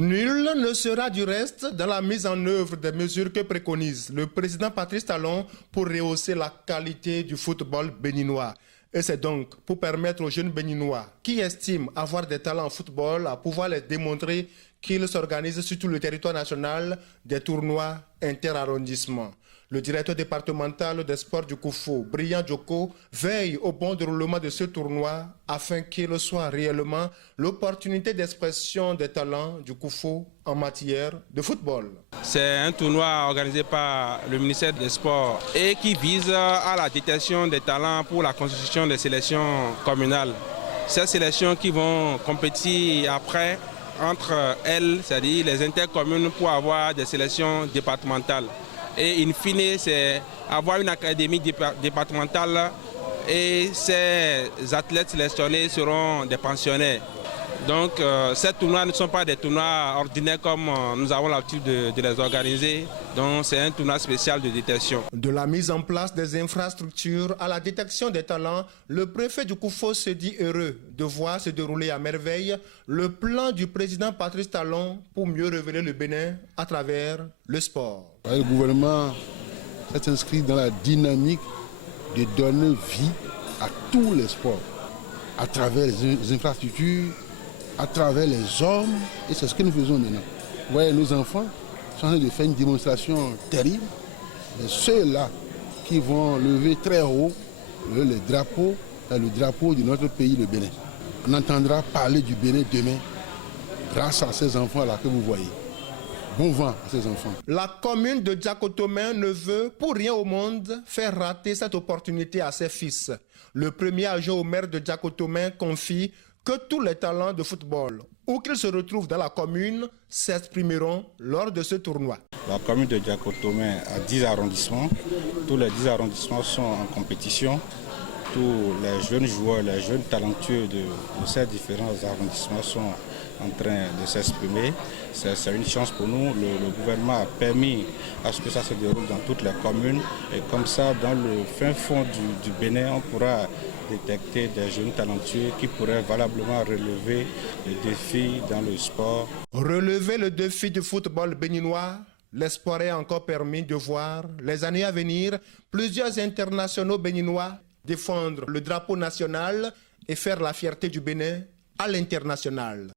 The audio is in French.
Nul ne sera du reste dans la mise en œuvre des mesures que préconise le président Patrice Talon pour rehausser la qualité du football béninois. Et c'est donc pour permettre aux jeunes béninois qui estiment avoir des talents en football à pouvoir les démontrer qu'ils s'organisent sur tout le territoire national des tournois inter-arrondissements. Le directeur départemental des sports du Koufou, Brian Djoko, veille au bon déroulement de ce tournoi afin qu'il soit réellement l'opportunité d'expression des talents du Koufou en matière de football. C'est un tournoi organisé par le ministère des Sports et qui vise à la détection des talents pour la constitution des sélections communales. Ces sélections qui vont compétir après entre elles, c'est-à-dire les intercommunes, pour avoir des sélections départementales. Et in fine, c'est avoir une académie départementale et ces athlètes sélectionnés seront des pensionnaires. Donc ces tournois ne sont pas des tournois ordinaires comme nous avons l'habitude de les organiser. Donc c'est un tournoi spécial de détection. De la mise en place des infrastructures à la détection des talents, le préfet du Koufou se dit heureux de voir se dérouler à merveille le plan du président Patrice Talon pour mieux révéler le Bénin à travers le sport. Le gouvernement s'est inscrit dans la dynamique de donner vie à tous les sports, à travers les infrastructures, à travers les hommes, et c'est ce que nous faisons maintenant. Vous voyez, nos enfants sont en train de faire une démonstration terrible, mais ceux-là qui vont lever très haut le drapeau de notre pays, le Bénin. On entendra parler du Bénin demain grâce à ces enfants-là que vous voyez. Bon vent à ces enfants. La commune de Djakotomé ne veut pour rien au monde faire rater cette opportunité à ses fils. Le premier adjoint au maire de Djakotomé confie que tous les talents de football, où qu'ils se retrouvent dans la commune, s'exprimeront lors de ce tournoi. La commune de Djakotomé a 10 arrondissements. Tous les 10 arrondissements sont en compétition. Tous les jeunes joueurs, les jeunes talentueux de ces différents arrondissements sont en train de s'exprimer. C'est une chance pour nous. Le gouvernement a permis à ce que ça se déroule dans toutes les communes. Et comme ça, dans le fin fond du Bénin, on pourra détecter des jeunes talentueux qui pourraient valablement relever les défis dans le sport. Relever le défi du football béninois, l'espoir est encore permis de voir les années à venir plusieurs internationaux béninois défendre le drapeau national et faire la fierté du Bénin à l'international.